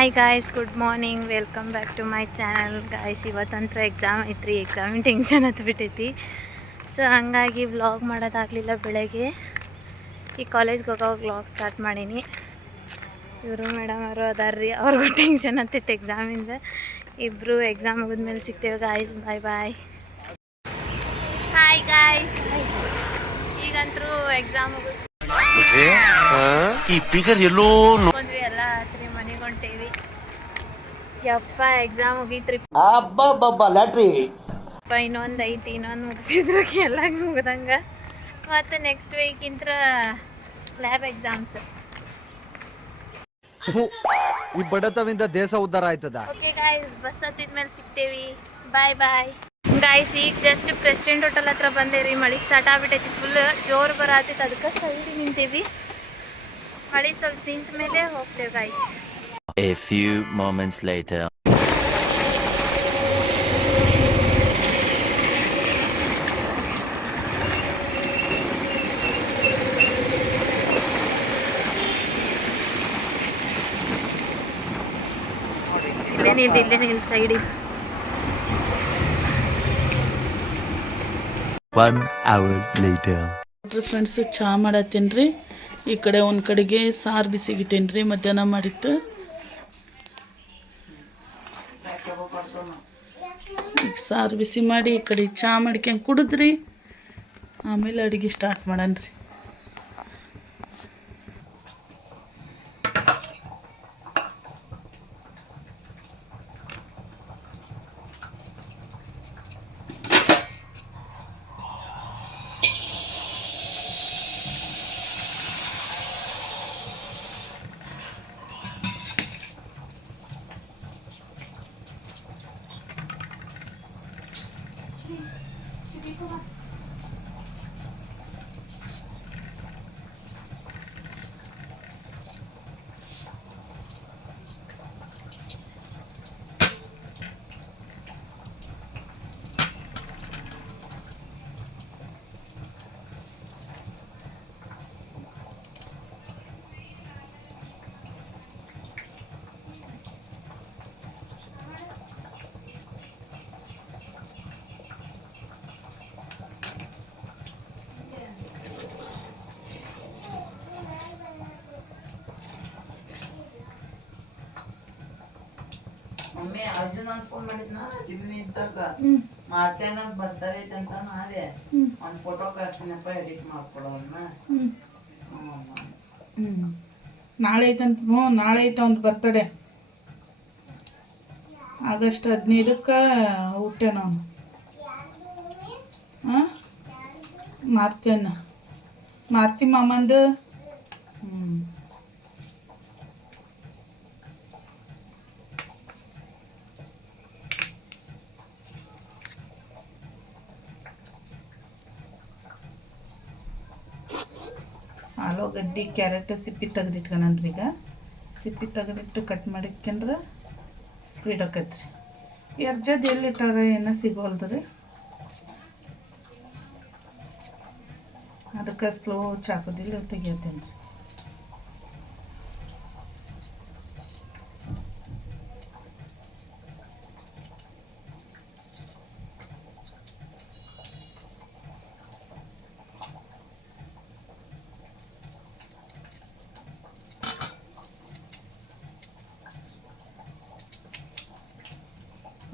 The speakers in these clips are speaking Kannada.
Hi guys, good morning. Welcome back to my channel guys. ಇವತ್ತಂತ್ರ ಎಕ್ಸಾಮ್ ಐತ್ರಿ. ಎಕ್ಸಾಮಿನ ಟೆನ್ಷನ್ ಹತ್ಬಿಟ್ಟೈತಿ. ಸೊ ಹಂಗಾಗಿ ವ್ಲಾಗ್ ಮಾಡೋದಾಗಲಿಲ್ಲ. ಬೆಳಗ್ಗೆ ಈ ಕಾಲೇಜ್ಗೆ ಹೋಗೋ ವ್ಲಾಗ್ ಸ್ಟಾರ್ಟ್ ಮಾಡೀನಿ. ಇವರು ಮೇಡಮ್ ಅವರು ಅದಾರ್ರಿ, ಅವ್ರಿಗೂ ಟೆನ್ಷನ್ ಹತ್ತೈತೆ ಎಕ್ಸಾಮಿಂದ. ಇಬ್ಬರು ಎಕ್ಸಾಮ್ ಮುಗಿದ್ಮೇಲೆ ಸಿಗ್ತೇವೆ ಗಾಯ್ಸ್. ಬಾಯ್ ಬಾಯ್. ಹಾಯ್ ಗಾಯ್ಸ್, ಈಗಂತರೂ ಎಕ್ಸಾಮ್ ಮುಗಿಸ್ಕೊಂಡ್ರಿ ಎಲ್ಲ ಆತ್ರಿ, ಮನೆಗೆ ಹೊಂಟೇವಿ. ಯಪ್ಪ ಎಕ್ಸಾಮ್ ಮುಗೀತ್ರಿ. ಇನ್ನೊಂದು ಐತಿ, ಇನ್ನೊಂದು ಮುಗಿಸಿದ್ರು ಎಲ್ಲ ಮುಗ್ದಂಗೆ. ಮತ್ತು ನೆಕ್ಸ್ಟ್ ವೀಕ್ ಇಂತ್ರ ಲ್ಯಾಬ್ ಎಕ್ಸಾಮ್ಸ್. ಈ ಬಡತವಿಂದ ದೇಶ ಉದ್ಧಾರ ಆಯ್ತದ. ಓಕೆ ಗಾಯ್ಸ್, ಬಸ್ ಹತ್ತಿದ್ಮೇಲೆ ಸಿಗ್ತೇವಿ. Bye bye guys. ಈಗ ಜಸ್ಟ್ ಪ್ರೆಸಿಡೆಂಟ್ ಹೋಟೆಲ್ ಹತ್ರ ಬಂದೇರಿ. ಮಳೆ ಸ್ಟಾರ್ಟ್ ಆಗ್ಬಿಟ್ಟೈತಿ, ಫುಲ್ ಜೋರು ಬರತ್ತೈತಿ. ಅದಕ್ಕೆ ಸೈಡ್ ನಿಂತೇವಿ. ಮಳೆ ಸ್ವಲ್ಪ ನಿಂತ ಮೇಲೆ ಹೋಗ್ತೇವೆ guys. A few moments later. ಇಲ್ಲೇನಿಲ್ಲ ಸೈಡಿಗೆ. 1 hour later. ಫ್ರೆಂಡ್ಸ್, ಚಹಾ ಮಾಡತ್ತೀನಿ ರೀ. ಈ ಕಡೆ ಒಂದು ಕಡೆಗೆ ಸಾರು ಬಿಸಿಗಿಟ್ಟೇನಿ ರೀ, ಮಧ್ಯಾಹ್ನ ಮಾಡಿತ್ತು. ಈಗ ಸಾರು ಬಿಸಿ ಮಾಡಿ ಈ ಕಡೆ ಚಹಾ ಮಾಡ್ಕೊಂಡು ಕುಡಿದ್ರಿ. ಆಮೇಲೆ ಅಡುಗೆ ಸ್ಟಾರ್ಟ್ ಮಾಡೋಣ ರೀ. ಮಮ್ಮಿ ಅರ್ಜುನ್ ಫೋನ್ ಮಾಡಿದ್ನ ಜಿಮ್ನಿ ಇದ್ದಾಗ ಮಾಡ್ತೇನೆ ಬರ್ತಾರೆ ಅಂತ ನಾಳೆ ಒಂದು ಫೋಟೋ ಕಳ್ಸ್ತೀನಪ್ಪ, ಎಡಿಟ್ ಮಾಡ್ಕೊಡೋನ್ನ. ನಾಳೆ ಐತಂತ. ನಾಳೆ ಐತ ಒಂದು ಬರ್ತಡೇ, ಆಗಸ್ಟ್ 15ಕ್ಕೆ ಹುಟ್ಟೆ ನಾನು. ಹಾಂ, ಮಾರ್ತಿ ಮಾಮಂದು. ಆಲೂಗಡ್ಡೆ, ಕ್ಯಾರೆಟ್ ಸಿಪ್ಪಿ ತೆಗೆದಿಟ್ಕೊಳನ್ರಿ. ಈಗ ಸಿಪ್ಪಿ ತೆಗೆದಿಟ್ಟು ಕಟ್ ಮಾಡಿಕ್ಕೊಂಡ್ರೆ ಸ್ಪೀಡ್ ಆಕೈತ್ರಿ. ಎರ್ಜದ್ ಎಲ್ಲಿಟ್ಟಾರ ಏನೋ ಸಿಗೋಲ್ದ್ರಿ. ಅದಕ್ಕೆ ಸ್ಲೋ ಚಾಕುದಿಲ್ಲ ತೆಗಿಯತ್ತೇನೆ ರೀ.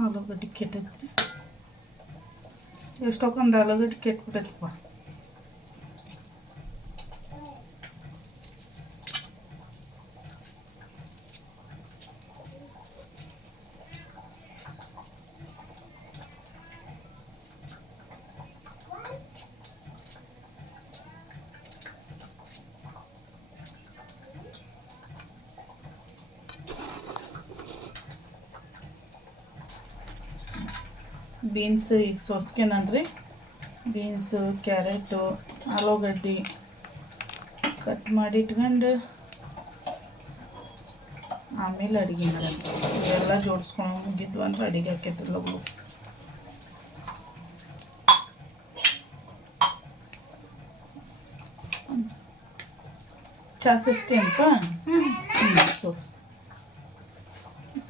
ಆಲೂಗಡ್ಡೆ ಕೆಟ್ಟೈತ್ರಿ. ಎಷ್ಟೊಂದು ಆಲೂಗಡ್ಡೆ ಕೆಟ್ಬಿಟ್ಟೈತಪ್ಪ. ಬೀನ್ಸ್ ಈಗ ಸೋಸ್ಕೆನನ್ರಿ. ಬೀನ್ಸು, ಕ್ಯಾರೆಟು, ಆಲೂಗಡ್ಡೆ ಕಟ್ ಮಾಡಿ ಇಟ್ಕೊಂಡು ಆಮೇಲೆ ಅಡುಗೆ ಮಾಡೋದು. ಇವೆಲ್ಲ ಜೋಡಿಸ್ಕೊಂಡು ಮುಗಿದ್ವು ಅಂದ್ರೆ ಅಡುಗೆ ಹಾಕೈತಿಲ್ಲ ಅವು. ಚಾ ಸೋಸ್ತಿ ಅಂತ. ಸೋಸ್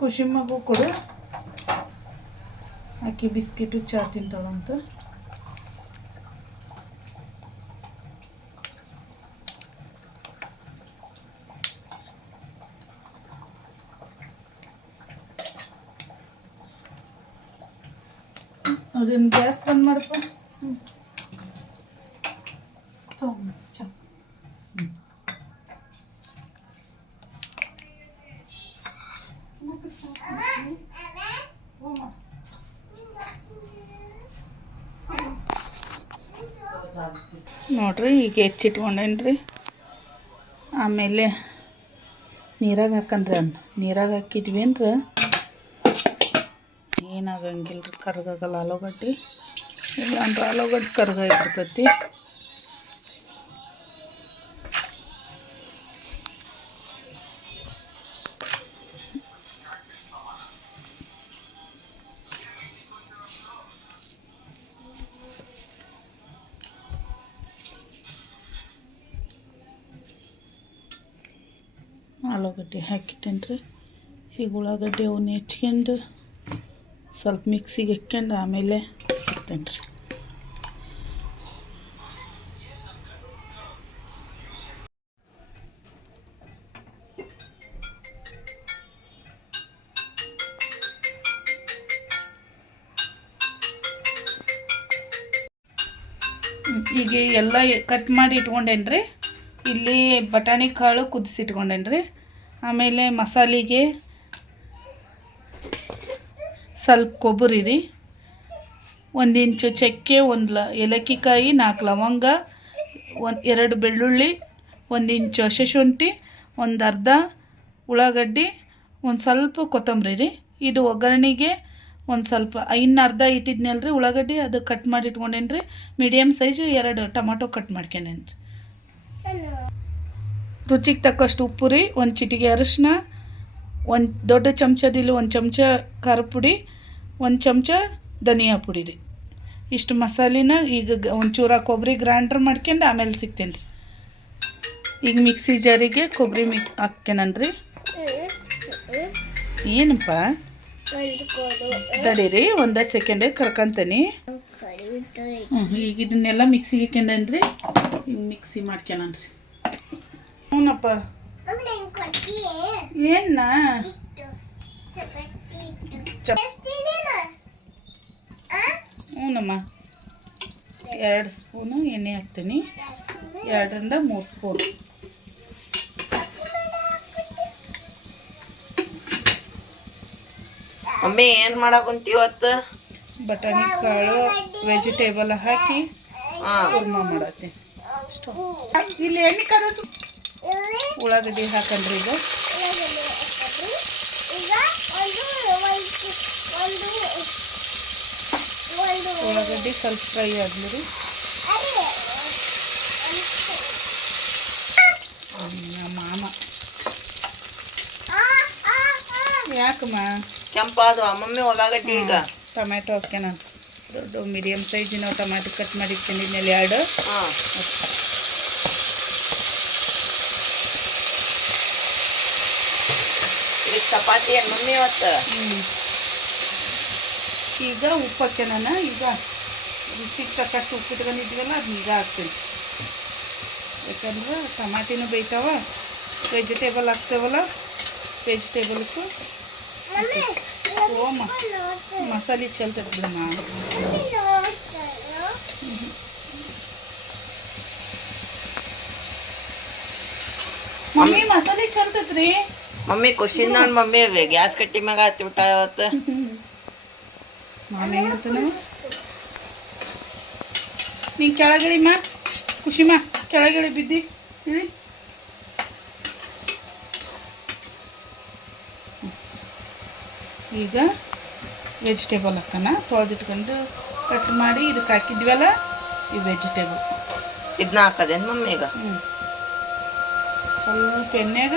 ಖುಷಿ ಮಗು ಕೊಡು, ಆಕಿ ಬಿಸ್ಕಿಟು ಚಾ ತಿಂತಾಳಂತ. ಅದನ್ನ ಗ್ಯಾಸ್ ಬಂದ್ ಮಾಡಪ್ಪ. ಚಾ ನೋಡ್ರಿ, ಈಗ ಹೆಚ್ಚಿಟ್ಕೊಂಡೇನ್ರಿ. ಆಮೇಲೆ ನೀರಾಗ ಹಾಕನ್ರಿ, ನೀರಾಗ ಹಾಕಿದ್ವಿ ಅಂದ್ರೆ ಏನಾಗಂಗಿಲ್ಲ ರೀ, ಕರ್ಗಾಗಲ್ಲ ಆಲೂಗಡ್ಡೆ. ಇಲ್ಲ ಅಂದ್ರೆ ಆಲೂಗಡ್ಡೆ ಕರ್ಗಾಗಿಬಿಡ್ತೈತಿ. ಆಲೂಗಡ್ಡೆ ಹಾಕಿಟ್ಟೇನ್ರಿ. ಈಗ ಉಳ್ಳಾಗಡ್ಡೆ ಅವನ್ನ ಹೆಚ್ಕೊಂಡು ಸ್ವಲ್ಪ ಮಿಕ್ಸಿಗೆ ಹಾಕ್ಕೊಂಡು ಆಮೇಲೆ ಸಿಗ್ತೇನೆ ರೀ. ಈಗ ಎಲ್ಲ ಕಟ್ ಮಾಡಿ ಇಟ್ಕೊಂಡೇನ್ರಿ. ಇಲ್ಲಿ ಬಟಾಣಿ ಕಾಳು ಕುದಿಸಿಟ್ಕೊಂಡೇನ್ರಿ. ಆಮೇಲೆ ಮಸಾಲೆಗೆ ಸ್ವಲ್ಪ ಕೊಬ್ಬರಿ ರೀ, 1 ಇಂಚು ಚಕ್ಕೆ, 1 ಏಲಕ್ಕಿ ಕಾಯಿ, 4 ಲವಂಗ, 2 ಬೆಳ್ಳುಳ್ಳಿ, 1 ಇಂಚು ಹಸಿ ಶುಂಠಿ, 1 ಅರ್ಧ ಉಳ್ಳಾಗಡ್ಡಿ, 1 ಸ್ವಲ್ಪ ಕೊತ್ತಂಬರಿ ರೀ. ಇದು ಒಗ್ಗರಣೆಗೆ ಒಂದು ಸ್ವಲ್ಪ ಇನ್ನು ಅರ್ಧ ಇಟ್ಟಿದ್ನಲ್ಲ ರೀ ಉಳ್ಳಾಗಡ್ಡಿ, ಅದು ಕಟ್ ಮಾಡಿ ಇಟ್ಕೊಂಡೇನಿ ರೀ. ಮೀಡಿಯಮ್ ಸೈಜ್ 2 ಟೊಮಾಟೊ ಕಟ್ ಮಾಡ್ಕೊಂಡೇನಿ ರೀ. ರುಚಿಗೆ ತಕ್ಕಷ್ಟು ಉಪ್ಪು ರೀ, 1 ಚಿಟಿಕೆ ಅರಿಶಿನ, 1 ದೊಡ್ಡ ಚಮಚದಿಲ್ಲ 1 ಚಮಚ ಖಾರ ಪುಡಿ, 1 ಚಮಚ ಧನಿಯಾ ಪುಡಿ ರೀ. ಇಷ್ಟು ಮಸಾಲಿನ ಈಗ ಒಂಚೂರ ಕೊಬ್ಬರಿ ಗ್ರೈಂಡ್ರ್ ಮಾಡ್ಕೊಂಡು ಆಮೇಲೆ ಸಿಗ್ತೇನೆ ರೀ. ಈಗ ಮಿಕ್ಸಿ ಜಾರಿಗೆ ಕೊಬ್ಬರಿ ಹಾಕ್ತೇನನ್ರಿ. ಏನಪ್ಪ ತಡೀರಿ, 1 ಸೆಕೆಂಡ್ ಕರ್ಕೊಂತೀನಿ. ಈಗ ಇದನ್ನೆಲ್ಲ ಮಿಕ್ಸಿಗೆ ಹಾಕ್ಯಂಡೇನ್ರಿ. ಈಗ ಮಿಕ್ಸಿ ಮಾಡ್ಕ್ಯಾನನ್ರಿ. ಹ್ಞೂನಪ್ಪ. ಏನ ಹ್ಞೂನಮ್ಮ, 2 ಸ್ಪೂನು ಎಣ್ಣೆ ಹಾಕ್ತೀನಿ, 2 ರಿಂದ 3 ಸ್ಪೂನ್. ಮಮ್ಮಿ ಏನು ಮಾಡಾಕುಂತಿ ಇವತ್ತು? ಬಟಾಣಿ ಕಾಳು ವೆಜಿಟೇಬಲ್ ಹಾಕಿ ಕುರ್ಮಾ ಮಾಡತ್ತಿ. ಇಲ್ಲಿ ಎಣ್ಣೆ ಕರಸು. ಉಳ್ಳಾಗಡ್ಡಿ ಹಾಕನ್ರಿ. ಈಗ ಉಳ್ಳಾಗಡ್ಡಿ ಸ್ವಲ್ಪ ಫ್ರೈ ಆಗಲಿ ರೀ. ಮಾಮ ಯಾಕಮ್ಮ ಕೆಂಪಾದ ಮಮ್ಮಿ ಉಳ್ಳಾಗಡ್ಡಿ? ಈಗ ಟೊಮ್ಯಾಟೊ ಹಾಕ್ಯಾನ, ದೊಡ್ಡ ಮೀಡಿಯಮ್ ಸೈಜಿನ ಟೊಮ್ಯಾಟೊ ಕಟ್ ಮಾಡಿ ಇಟ್ಕೊಂಡಿದ್ಮೇಲೆ 2. ಚಪಾತಿ ಏನು ಮಮ್ಮಿ ಇವತ್ತು? ಈಗ ಉಪ್ಪು ಹಾಕ್ಯಾನ. ಈಗ ರುಚಿಗೆ ತಕ್ಕಷ್ಟು ಉಪ್ಪು ಇಟ್ಕೊಂಡಿದ್ವಲ್ಲ ಅದನ್ನ ಈಗ ಹಾಕ್ತೀನಿ. ಯಾಕಂದ್ರೆ ಟಮಾಟಿನೂ ಬೇಯ್ತಾವ, ವೆಜಿಟೇಬಲ್ ಹಾಕ್ತೇವಲ್ಲ, ವೆಜಿಟೇಬಲ್ಕು ಓಮ ಮಸಾಲೆ ಚಲ್ತದೆ ಬಿಡಮ್ಮ. ಮಮ್ಮಿ ಮಸಾಲೆ ಚಲ್ತದ್ರಿ. ಮಮ್ಮಿ ಖುಷಿನ ಮಮ್ಮಿ ಗ್ಯಾಸ್ ಕಟ್ಟಿ ಮ್ಯಾಗ ಹತ್ತಿ ಬಿಟ್ಟ ಇವತ್ತು. ಮಾಮಿ ಹೇಳ್ತಾನೆ ನೀನು ಕೆಳಗಿಳಿಮ್ಮ, ಖುಷಿಮ್ಮ ಕೆಳಗಿಳಿ ಬಿದ್ದಿ ಇಳಿ. ಈಗ ವೆಜಿಟೇಬಲ್ ಹಾಕೋಣ, ತೊಳೆದಿಟ್ಕೊಂಡು ಕಟ್ ಮಾಡಿ ಇದಕ್ಕೆ ಹಾಕಿದ್ವಲ್ಲ ಈ ವೆಜಿಟೇಬಲ್ ಇದನ್ನ ಹಾಕೋದೇನು ಮಮ್ಮಿ? ಈಗ ಸ್ವಲ್ಪ ಎಣ್ಣೆಗ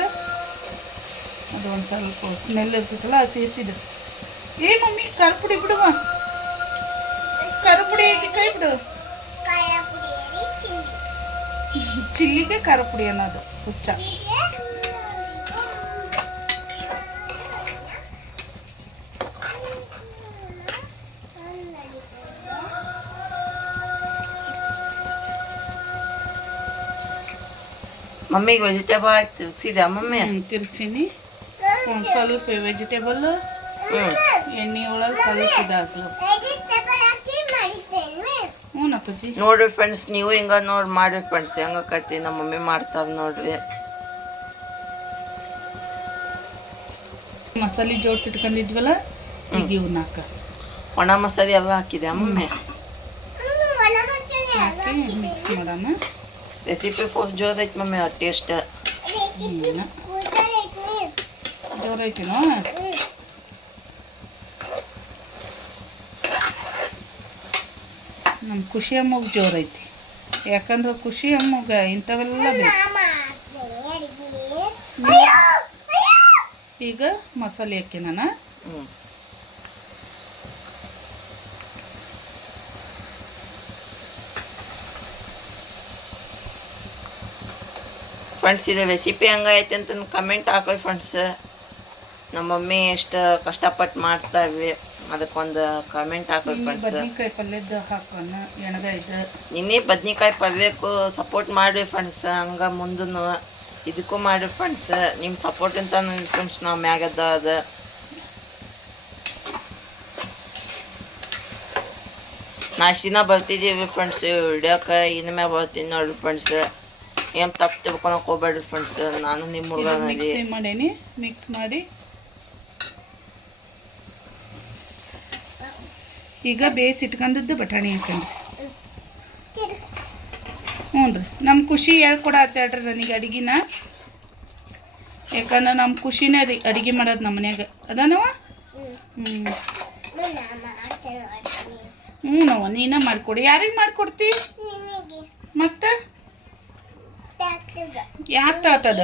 ಅದು ಒಂದು ಸ್ವಲ್ಪ ಸ್ಮೆಲ್ ಇರ್ತೈತಲ್ಲ, ಹಸಿ ಹಸಿದು. ಏ ಮಮ್ಮಿ ಖಾರ ಪುಡಿ ಬಿಡುವ, ಖಾರ ಪುಡಿ ಕೈ ಬಿಡು. ಚಿಲ್ಲಿಗೆ ಖಾರ ಪುಡಿ ಅನ್ನೋದು ಹುಚ್ಚ. ಮಮ್ಮಿಗೆ ವೆಜಿಟೇಬಲ್ ಆಯ್ತು ತಿರ್ಗ್ಸಿದ್ಯಾ ಮಮ್ಮಿ? ತಿರ್ಗ್ಸೀನಿ. ಸ್ವಲ್ಪ ವೆಜಿಟೇಬಲ್ ಎಣ್ಣೆ ಒಳಗೆ ಸ್ವಲ್ಪ ಇದಾಗ್ಲು. ಹ್ಞೂ ಅಪ್ಪಾಜಿ. ನೋಡ್ರಿ ಫ್ರೆಂಡ್ಸ್, ನೀವು ಹಿಂಗ ನೋಡಿ ಮಾಡ್ರಿ ಫ್ರೆಂಡ್ಸ್, ಹೆಂಗಕತಿ ನಮ್ಮ ಮಮ್ಮಿ ಮಾಡ್ತಾರ ನೋಡ್ರಿ. ಮಸಾಲೆ ಜೋಡಿಸಿಟ್ಕೊಂಡಿದ್ವಲ್ಲ, ಈಗ ಇವನ್ನ ಹಾಕ. ಒಣ ಮಸಾಲೆ ಎಲ್ಲ ಹಾಕಿದ್ಯಾ ಮಮ್ಮಿ? ಹಾಕಿ ಮಿಕ್ಸ್ ಮಾಡೋಣ. ರೆಸಿಪಿ ಫುಲ್ ಜೋರೈತಿ ಮಮ್ಮಿ, ಟೇಸ್ಟ್ ಜೋರೈತಿನೋ? ನಮ್ಮ ಖುಷಿ ಅಮ್ಮಗೆ ಜೋರೈತಿ. ಯಾಕಂದ್ರೆ ಖುಷಿ ಅಮ್ಮಗೆ ಇಂಥವೆಲ್ಲ ಬೇಕು. ಈಗ ಮಸಾಲೆ ಹಾಕಿ ನಾನು. ಫ್ರೆಂಡ್ಸ್, ಇದು ರೆಸಿಪಿ ಹೆಂಗೈತೆ ಅಂತ ಕಮೆಂಟ್ ಹಾಕಿ ಫ್ರೆಂಡ್ಸ್. ನಮ್ಮ ಮಮ್ಮಿ ಎಷ್ಟು ಕಷ್ಟಪಟ್ಟು ಮಾಡ್ತಾವೆ ಅದಕ್ಕೊಂದು ಕಮೆಂಟ್ ಹಾಕಿ ಫ್ರೆಂಡ್ಸ್. ಬದ್ನಿಕಾಯಿ ಪಲ್ಯದ ಹಾಕೋಣ, ಎಣ್ಗಾಯ್ದು. ನಿನ್ನೆ ಬದ್ನಿಕಾಯಿ ಪಲ್ಯಕ್ಕೂ ಸಪೋರ್ಟ್ ಮಾಡಿರಿ ಫ್ರೆಂಡ್ಸ್. ಹಂಗೆ ಮುಂದೂ ಇದಕ್ಕೂ ಮಾಡಿರಿ ಫ್ರೆಂಡ್ಸ್. ನಿಮ್ಮ ಸಪೋರ್ಟ್ ಅಂತ ಫ್ರೆಂಡ್ಸ್ ನಾವು ಮ್ಯಾಗದ ಅದು. ನಾಲ್ಕು ದಿನ ಬರ್ತಿದ್ದೀವಿ ಫ್ರೆಂಡ್ಸ್ ಹಿಡಿಯೋಕೆ. ಇನ್ನು ಮ್ಯಾಗ ಬರ್ತೀನಿ ನೋಡ್ರಿ ಫ್ರೆಂಡ್ಸ್. ಏನು ತಪ್ಪು ತಿಳ್ಕೊಳಕ್ಕೆ ಹೋಗ್ಬೇಡ್ರಿ ಫ್ರೆಂಡ್ಸ್. ನಾನು ನಿಮ್ಮ ಹುಡುಗನಲ್ಲಿ ಮಿಕ್ಸಿ ಮಾಡೀನಿ. ಮಿಕ್ಸ್ ಮಾಡಿ ಈಗ ಬೇಯಿಸಿಟ್ಕೊಂಡದ್ದು ಬಟಾಣಿ ಹಾಕಂಡ್ರಿ. ಹ್ಞೂ ರೀ, ನಮ್ಮ ಖುಷಿ ಹೇಳ್ಕೊಡತ್ತೇಳ್ರಿ ನನಗೆ ಅಡುಗೆನ. ಯಾಕಂದ್ರೆ ನಮ್ಮ ಖುಷಿನೇ ರೀ ಅಡುಗೆ ಮಾಡೋದು ನಮ್ಮ ಮನ್ಯಾಗ ಅದಾನವ. ಹ್ಞೂ ನಾವು ನೀನ ಮಾಡಿಕೊಡಿ. ಯಾರಿಗೆ ಮಾಡಿಕೊಡ್ತಿ ಮತ್ತೆ? ಯಾಕೆ ತಾತದ?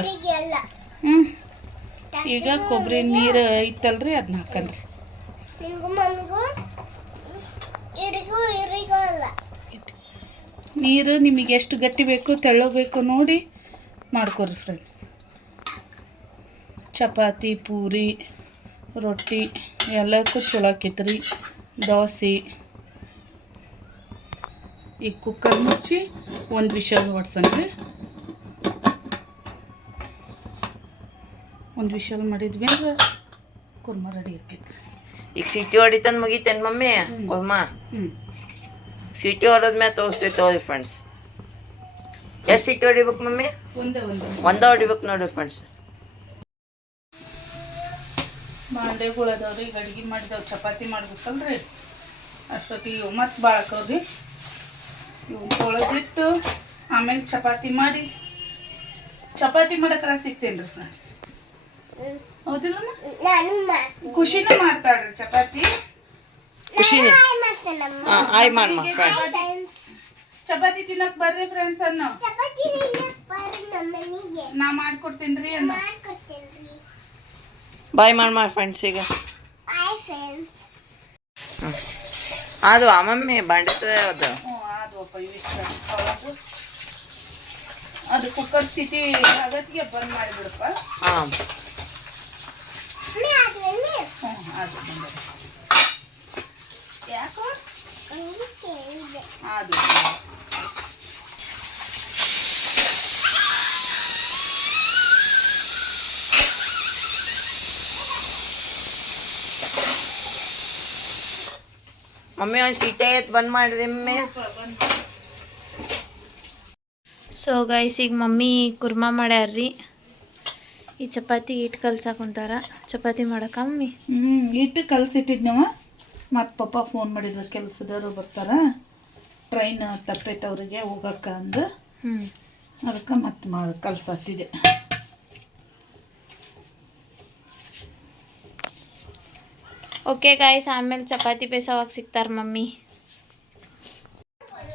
ಹ್ಞೂ ಈಗ ಕೊಬ್ಬರಿ ನೀರು ಐತಲ್ರಿ, ಅದನ್ನ ಹಾಕಲ್ರಿ. ನೀರು ನಿಮಗೆ ಎಷ್ಟು ಗಟ್ಟಿ ಬೇಕು ತೆಳ್ಳಬೇಕು ನೋಡಿ ಮಾಡ್ಕೊರಿ ಫ್ರೆಂಡ್ಸ್. ಚಪಾತಿ, ಪೂರಿ, ರೊಟ್ಟಿ ಎಲ್ಲಕ್ಕೂ ಚಲೋ ಆಕೈತ್ರಿ. ದೋಸೆ. ಈಗ ಕುಕ್ಕರ್ ಮುಚ್ಚಿ ಒಂದು ವಿಷಲ್ ಹೊಡ್ಸನ್ರಿ. ಒಂದು ವಿಷಲ್ ಮಾಡಿದ್ವಿ ಅಂದ್ರೆ ಕುರ್ಮ ರೆಡಿ ಆಕೈತ್ರಿ. ಈಗ ಸಿಟಿ ಹೊಡಿತಾನೆ ಮುಗಿತೇನೆ ಮಮ್ಮಿ ಕುರ್ಮ. ಸಿಟಿ ಹೊಡೋದ್ಮೇಲೆ ತೋರಿಸ್ತೀವಿ ತಗೋರಿ ಫ್ರೆಂಡ್ಸ್. ಎಷ್ಟು ಸಿಟಿ ಹೊಡಿಬೇಕು ಮಮ್ಮಿ? ಒಂದೇ ಹೊಡಿಬೇಕು ನೋಡ್ರಿ ಫ್ರೆಂಡ್ಸ್. ಬಾಂಡೆಗಳು ಅದಾವ್ರಿ. ಈಗ ಅಡುಗೆ ಮಾಡಿದವು, ಚಪಾತಿ ಮಾಡ್ಬೇಕಲ್ರಿ. ಅಷ್ಟೊತ್ತಿಗೆ ಇವು ಮತ್ತೆ ಬಾಳಕವ್ರಿ. ಇವು ತೊಳೆದಿಟ್ಟು ಆಮೇಲೆ ಚಪಾತಿ ಮಾಡಿ. ಚಪಾತಿ ಮಾಡೋಕ್ಕೆಲ್ಲ ಸಿಗ್ತೇನೆ ರೀ ಫ್ರೆಂಡ್ಸ್. ಹೌದಿಲ್ಲಮ್ಮ? ಖುಷಿನೂ ಮಾಡ್ತಾಳ್ರಿ ಚಪಾತಿ. ಖುಷಿನೇ ಆಯ್ ಮಾಡಿ ಚಪಾತಿ ತಿನ್ನಕ್ ಬರ್ರಿ ಫ್ರೆಂಡ್ಸ್ ಅನ್ನೋ. ನಾ ಮಾಡ್ಕೊಡ್ತೀನಿ ರೀ ಅನ್ನೋ. ಬಾಯ್ ಮಾಡಿ ಫ್ರೆಂಡ್ಸ್. ಈಗ ಅದು ಮಮ್ಮಿ ಬಾಂಡೆ ಅದು. ಅದಪ್ಪ ಇವಿಷ್ಟ ಅದು ಕುಕ್ಕರ್ ಸಿಟಿ ಆಗತ್ತಿಗೆ ಬಂದ್ ಮಾಡಿಬಿಡಪ್ಪ. ಹಾಂ ಅದು ಯಾಕೋ ಅದು ಮಮ್ಮಿ ಒಂದು ಸೀಟೆ ಬಂದ್ ಮಾಡಿರಿ ಮಮ್ಮಿ. ಸೊ ಗೈಸ್, ಈಗ ಮಮ್ಮಿ ಕುರ್ಮಾ ಮಾಡ್ಯಾರ್ರಿ. ಈ ಚಪಾತಿ ಹಿಟ್ಟು ಕಲ್ಸಕ್ಕೆ ಕುಂತಾರ. ಚಪಾತಿ ಮಾಡಕ್ಕ ಮಮ್ಮಿ? ಹಿಟ್ಟು ಕಲಸಿಟ್ಟಿದ್ನವ. ಮತ್ತು ಪಪ್ಪ ಫೋನ್ ಮಾಡಿದ್ರು, ಕೆಲಸದವರು ಬರ್ತಾರ, ಟ್ರೈನ್ ತಪ್ಪೈತೆ ಅವ್ರಿಗೆ ಹೋಗಕ್ಕ ಅಂದು. ಅದಕ್ಕೆ ಮತ್ತೆ ಕಲ್ಸತ್ತಿದೆ. ಓಕೆ ಗಾಯ್ಸ್, ಆಮೇಲೆ ಚಪಾತಿ ಬೇಸವಾಗ ಸಿಗ್ತಾರೆ ಮಮ್ಮಿ.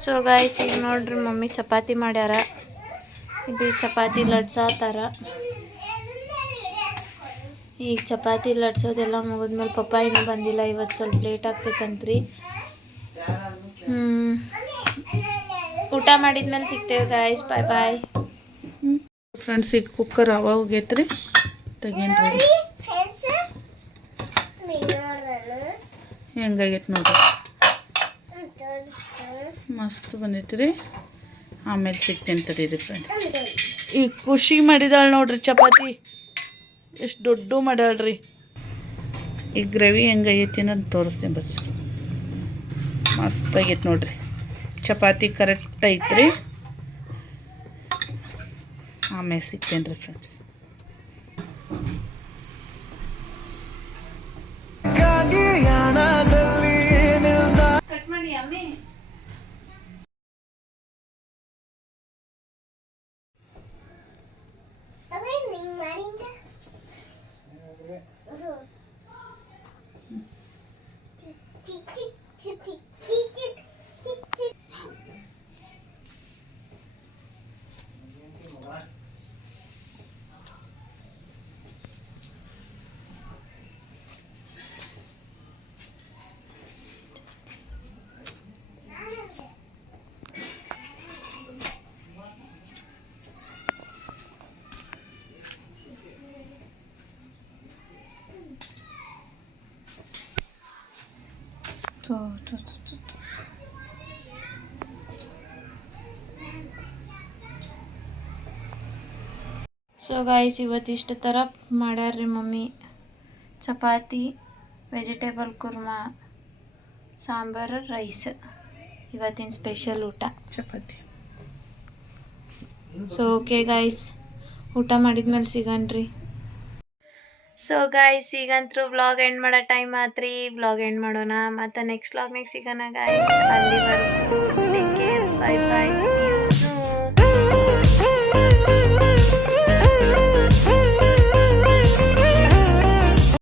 ಸೊ ಗಾಯ್ಸ್, ಈಗ ನೋಡ್ರಿ ಮಮ್ಮಿ ಚಪಾತಿ ಮಾಡ್ಯಾರ. ಇದು ಚಪಾತಿ ಲಟ್ಸಾತಾರ. ಈಗ ಚಪಾತಿ ಲಟ್ಸೋದೆಲ್ಲ ಮುಗಿದ್ಮೇಲೆ ಪಪ್ಪ ಇನ್ನೂ ಬಂದಿಲ್ಲ. ಇವತ್ತು ಸ್ವಲ್ಪ ಲೇಟ್ ಆಗ್ತೈತಂತ್ರಿ. ಊಟ ಮಾಡಿದ್ಮೇಲೆ ಸಿಗ್ತೇವೆ ಗಾಯ್ಸ್. ಬಾಯ್ ಬಾಯ್ ಫ್ರೆಂಡ್ಸ್. ಈಗ ಕುಕ್ಕರ್ ಹವಾ ಹೋಗೈತ್ರಿ, ತೆಗೀನ್ರಿ. ಹೆಂಗಾಗೈತೆ ನೋಡ್ರಿ, ಮಸ್ತ್ ಬಂದೈತ್ರಿ. ಆಮೇಲೆ ಸಿಗ್ತೇನೆ ತಡೀರಿ ಫ್ರೆಂಡ್ಸ್. ಈ ಖುಷಿ ಮಾಡಿದಾಳೆ ನೋಡ್ರಿ ಚಪಾತಿ, ಎಷ್ಟು ದೊಡ್ಡ ಮಾಡ್ಯಾಳ್ರಿ. ಈ ಗ್ರೇವಿ ಹೆಂಗೈತಿ ಅನ್ನೋದು ತೋರಿಸ್ತೀನಿ ಬರ್ರಿ. ಮಸ್ತಾಗೈತೆ ನೋಡ್ರಿ, ಚಪಾತಿ ಕರೆಕ್ಟ್ ಐತ್ರಿ. ಆಮೇಲೆ ಸಿಗ್ತೇನೆ ರೀ ಫ್ರೆಂಡ್ಸ್. ಕಟ್ ಮಾಡಿ ಅಮ್ಮಿ. ಸೊ ಗಾಯ್ಸ್, ಇವತ್ತಿಷ್ಟು ಥರ ಮಾಡ್ಯಾರ್ರಿ ಮಮ್ಮಿ. ಚಪಾತಿ, ವೆಜಿಟೇಬಲ್ ಕುರ್ಮಾ, ಸಾಂಬಾರು, ರೈಸ್ ಇವತ್ತಿನ ಸ್ಪೆಷಲ್ ಊಟ ಚಪಾತಿ. ಸೊ ಓಕೆ ಗಾಯ್ಸ್, ಊಟ ಮಾಡಿದ್ಮೇಲೆ ಸಿಗನ್ರಿ. ಸೊ ಗಾಯ್ಸ್, ಈಗಂತೂ ವ್ಲಾಗ್ ಎಂಡ್ ಮಾಡೋ ಟೈಮ್ ಆತ್ರಿ. ವ್ಲಾಗ್ ಎಂಡ್ ಮಾಡೋಣ, ಮತ್ತು ನೆಕ್ಸ್ಟ್ ವ್ಲಾಗ್ನಾಗ ಸಿಗೋಣ ಗಾಯ್ಸ್. ಅಲ್ಲಿವರೆಗೂ ಟೇಕ್ ಕೇರ್, ಬೈ ಬೈ.